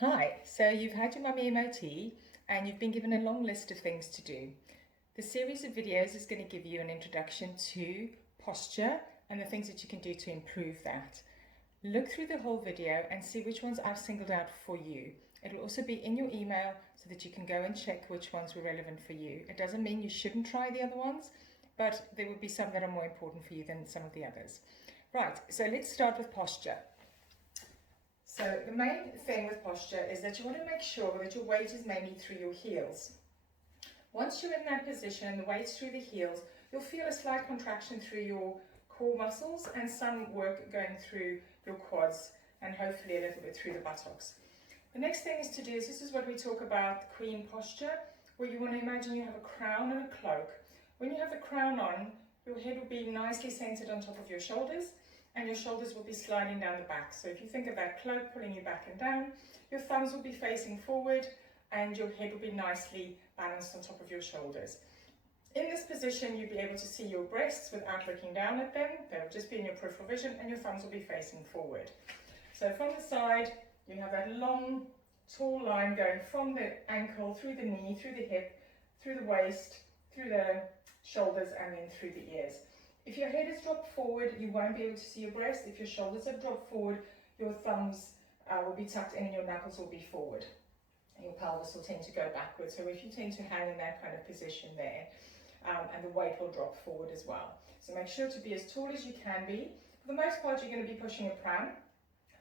Hi, so you've had your Mummy MOT and you've been given a long list of things to do. The series of videos is going to give you an introduction to posture and the things that you can do to improve that. Look through the whole video and see which ones I've singled out for you. It will also be in your email so that you can go and check which ones were relevant for you. It doesn't mean you shouldn't try the other ones, but there will be some that are more important for you than some of the others. Right, so let's start with posture. So the main thing with posture is that you want to make sure that your weight is mainly through your heels. Once you're in that position and the weight's through the heels, you'll feel a slight contraction through your core muscles and some work going through your quads and hopefully a little bit through the buttocks. The next thing is to do is, this is what we talk about queen posture, where you want to imagine you have a crown and a cloak. When you have the crown on, your head will be nicely centered on top of your shoulders, and your shoulders will be sliding down the back. So if you think of that cloak pulling you back and down, your thumbs will be facing forward and your head will be nicely balanced on top of your shoulders. In this position, you'll be able to see your breasts without looking down at them. They'll just be in your peripheral vision and your thumbs will be facing forward. So from the side, you have that long, tall line going from the ankle, through the knee, through the hip, through the waist, through the shoulders, and then through the ears. If your head is dropped forward, you won't be able to see your breast. If your shoulders are dropped forward, your thumbs will be tucked in and your knuckles will be forward. And your pelvis will tend to go backwards. So if you tend to hang in that kind of position there, and the weight will drop forward as well. So make sure to be as tall as you can be. For the most part, you're going to be pushing a pram,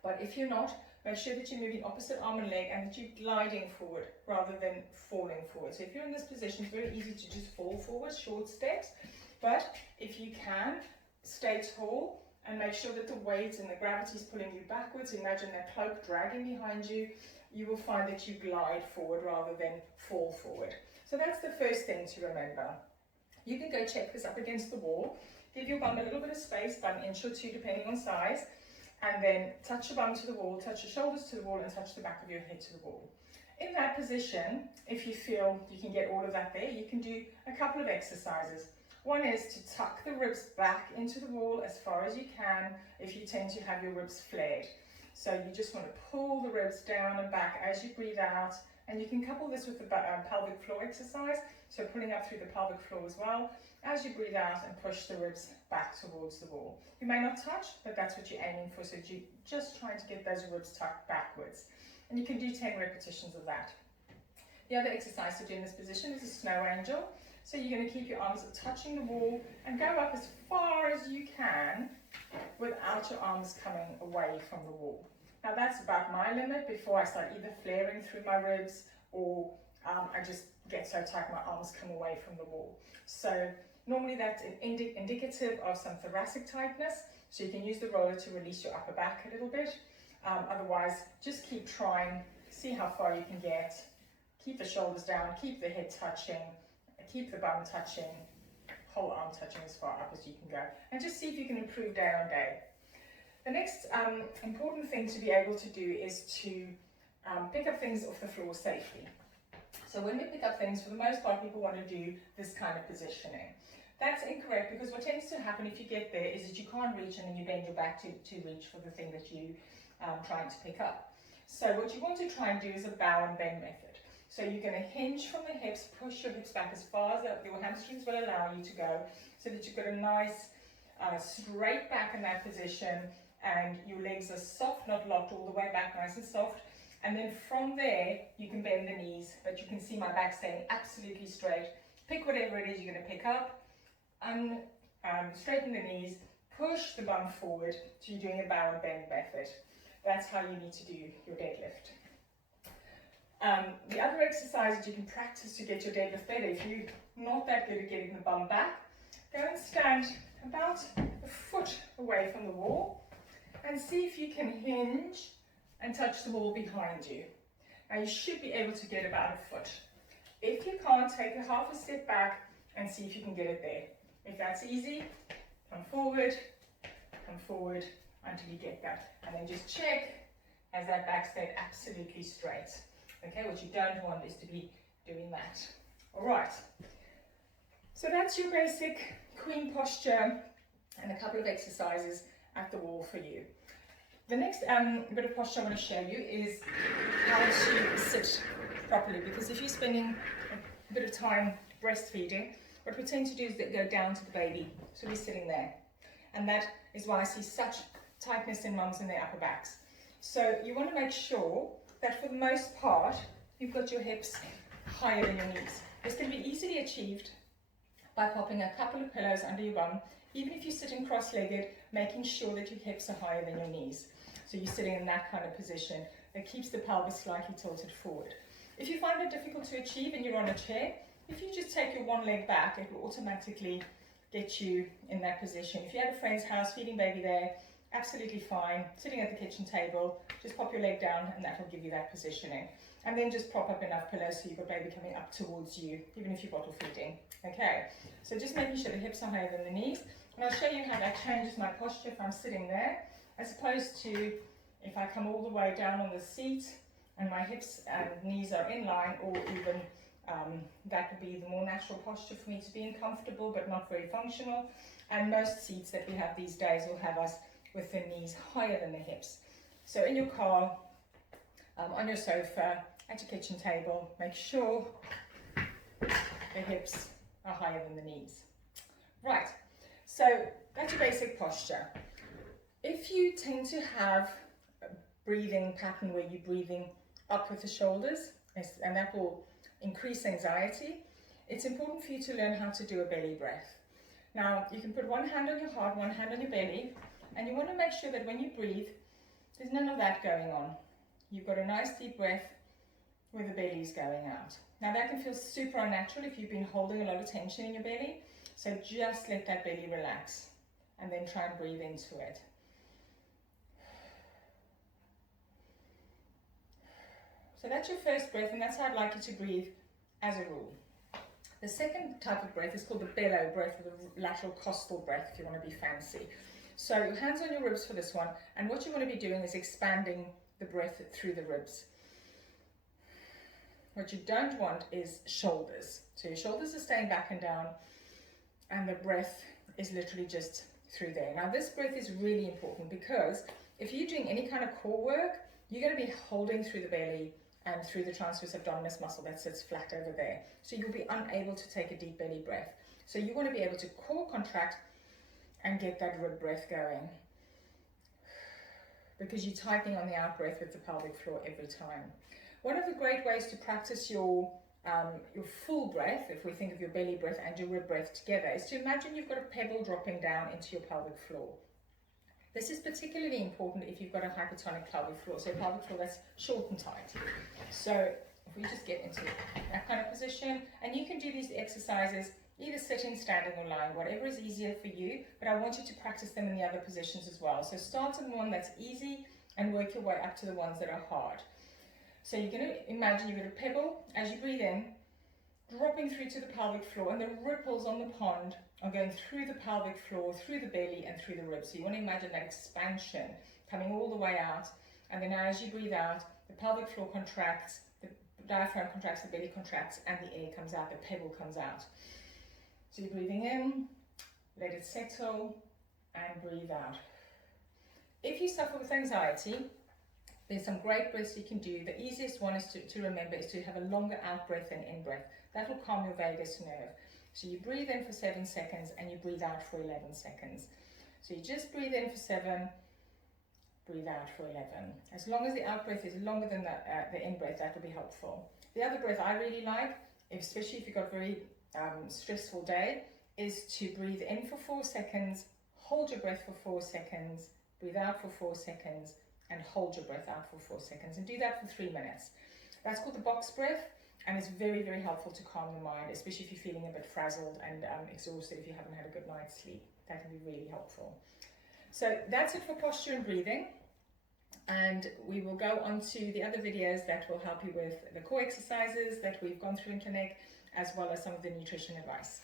but if you're not, make sure that you're moving opposite arm and leg and that you're gliding forward rather than falling forward. So if you're in this position, it's very easy to just fall forward, short steps. But if you can, stay tall and make sure that the weight and the gravity is pulling you backwards. Imagine that cloak dragging behind you. You will find that you glide forward rather than fall forward. So that's the first thing to remember. You can go check this up against the wall. Give your bum a little bit of space, about an inch or two depending on size. And then touch your bum to the wall, touch your shoulders to the wall and touch the back of your head to the wall. In that position, if you feel you can get all of that there, you can do a couple of exercises. One is to tuck the ribs back into the wall as far as you can if you tend to have your ribs flared. So you just want to pull the ribs down and back as you breathe out, and you can couple this with the pelvic floor exercise, so pulling up through the pelvic floor as well as you breathe out and push the ribs back towards the wall. You may not touch, but that's what you're aiming for, so you're just trying to get those ribs tucked backwards. And you can do 10 repetitions of that. The other exercise to do in this position is a snow angel. So you're going to keep your arms touching the wall and go up as far as you can without your arms coming away from the wall. Now that's about my limit before I start either flaring through my ribs or I just get so tight my arms come away from the wall. So normally that's indicative of some thoracic tightness, so you can use the roller to release your upper back a little bit. Otherwise, just keep trying, see how far you can get. Keep the shoulders down, keep the head touching, keep the bum touching, whole arm touching as far up as you can go, and just see if you can improve day on day. The next important thing to be able to do is to pick up things off the floor safely. So when we pick up things, for the most part, people want to do this kind of positioning. That's incorrect, because what tends to happen if you get there is that you can't reach and then you bend your back to reach for the thing that you're trying to pick up. So what you want to try and do is a bow and bend method. So you're going to hinge from the hips, push your hips back as far as your hamstrings will allow you to go, so that you've got a nice straight back in that position, and your legs are soft, not locked all the way back, nice and soft. And then from there, you can bend the knees, but you can see my back staying absolutely straight. Pick whatever it is you're going to pick up, straighten the knees, push the bum forward, so you're doing a bow and bend method. That's how you need to do your deadlift. The other exercise that you can practice to get your deadlift better, if you're not that good at getting the bum back, go and stand about a foot away from the wall and see if you can hinge and touch the wall behind you. Now you should be able to get about a foot. If you can't, take a half a step back and see if you can get it there. If that's easy, come forward until you get that. And then just check as that back stayed absolutely straight. Okay, what you don't want is to be doing that. All right, so that's your basic queen posture and a couple of exercises at the wall for you. The next bit of posture I want to show you is how to sit properly, because if you're spending a bit of time breastfeeding, what we tend to do is go down to the baby, so we're sitting there, and that is why I see such tightness in mums in their upper backs. So you want to make sure that for the most part you've got your hips higher than your knees. This can be easily achieved by popping a couple of pillows under your bum, even if you're sitting cross-legged, making sure that your hips are higher than your knees. So you're sitting in that kind of position that keeps the pelvis slightly tilted forward. If you find it difficult to achieve and you're on a chair, if you just take your one leg back, it will automatically get you in that position. If you're at a friend's house, feeding baby there, absolutely fine. Sitting at the kitchen table, just pop your leg down and that will give you that positioning. And then just prop up enough pillows so you've got baby coming up towards you, even if you're bottle feeding. Okay, so just making sure the hips are higher than the knees. And I'll show you how that changes my posture if I'm sitting there, as opposed to if I come all the way down on the seat and my hips and knees are in line, or even that would be the more natural posture for me to be in, comfortable but not very functional. And most seats that we have these days will have us with the knees higher than the hips. So in your car, on your sofa, at your kitchen table, make sure the hips are higher than the knees. Right, so that's your basic posture. If you tend to have a breathing pattern where you're breathing up with the shoulders, and that will increase anxiety, it's important for you to learn how to do a belly breath. Now, you can put one hand on your heart, one hand on your belly, and you want to make sure that when you breathe, there's none of that going on. You've got a nice deep breath where the belly is going out. Now, that can feel super unnatural if you've been holding a lot of tension in your belly, so just let that belly relax and then try and breathe into it. So that's your first breath, and that's how I'd like you to breathe as a rule. The second type of breath is called the bellow breath, or the lateral costal breath, if you want to be fancy. So your hands on your ribs for this one, and what you want to be doing is expanding the breath through the ribs. What you don't want is shoulders. So your shoulders are staying back and down, and the breath is literally just through there. Now this breath is really important, because if you're doing any kind of core work, you're going to be holding through the belly and through the transverse abdominis muscle that sits flat over there. So you'll be unable to take a deep belly breath. So you want to be able to core contract and get that rib breath going, because you're tightening on the out breath with the pelvic floor every time. One of the great ways to practice your full breath, if we think of your belly breath and your rib breath together, is to imagine you've got a pebble dropping down into your pelvic floor. This is particularly important if you've got a hypertonic pelvic floor, so a pelvic floor that's short and tight. So if we just get into that kind of position, and you can do these exercises either sitting, standing or lying, whatever is easier for you, but I want you to practice them in the other positions as well. So start on one that's easy and work your way up to the ones that are hard. So you're going to imagine you've got a pebble, as you breathe in, dropping through to the pelvic floor, and the ripples on the pond are going through the pelvic floor, through the belly and through the ribs. So you want to imagine that expansion coming all the way out, and then as you breathe out, the pelvic floor contracts, the diaphragm contracts, the belly contracts, and the air comes out, the pebble comes out. So you're breathing in, let it settle, and breathe out. If you suffer with anxiety, there's some great breaths you can do. The easiest one is to remember is to have a longer out breath than in breath. That will calm your vagus nerve. So you breathe in for 7 seconds and you breathe out for 11 seconds. So you just breathe in for 7, breathe out for 11. As long as the out breath is longer than the in breath, that will be helpful. The other breath I really like, especially if you've got a very stressful day, is to breathe in for 4 seconds, hold your breath for 4 seconds, breathe out for 4 seconds, and hold your breath out for 4 seconds, and do that for 3 minutes. That's called the box breath, and it's very, very helpful to calm the mind, especially if you're feeling a bit frazzled and exhausted, if you haven't had a good night's sleep. That can be really helpful. So that's it for posture and breathing, and we will go on to the other videos that will help you with the core exercises that we've gone through in clinic, as well as some of the nutrition advice.